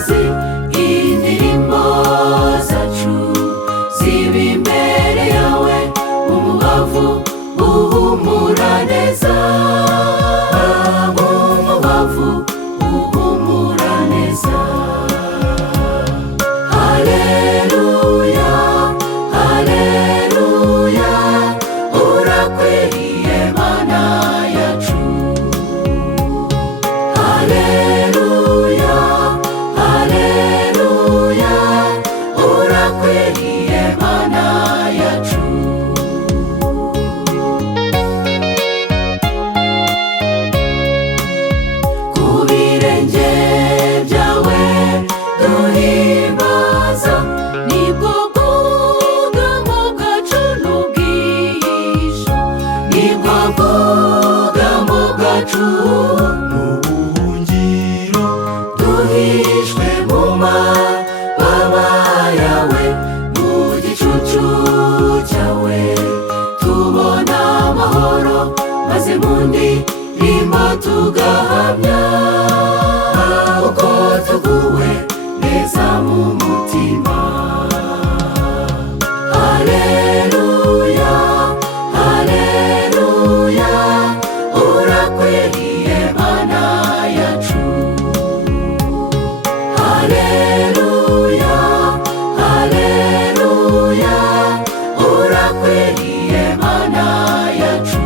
imisozi, indirimbo zacu ziba imbere yawe, umubavu uhumura neza, umubavu uhumura neza. Haleluya, haleluya, urakwiriye Mana yacu. Haleluya, haleluya, urakwiriye Mana yacu. Ku birenge byawe duhimbaza, nibwo bwugamo bwacu n'ubwihisho, nibwo bwugamo bwacu n'ubuhungiro, duhishwe mu mababa yawe, mu gicucu cyawe tubona amahoro, maze mu ndirimbo tugahamya uko tuguwe neza mu mutima. Haleluya, haleluya, urakwiriye Mana yacu. Haleluya, haleluya, urakwiriye Mana yacu.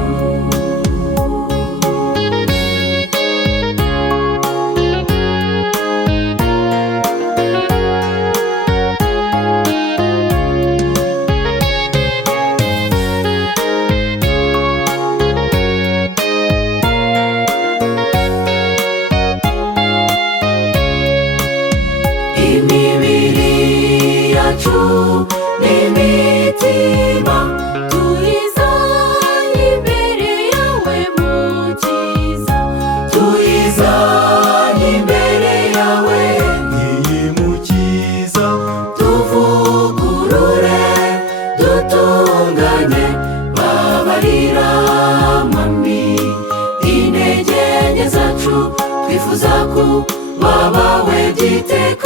Imibiri yacu n'imitima tuyizanye imbere yawe Mukiza, tuyizanye imbere yawe ngiyi Mukiza, tuvugurure dutunganye, babarira Mwami intege nke zacu, twifuza kuba bawe by'iteka.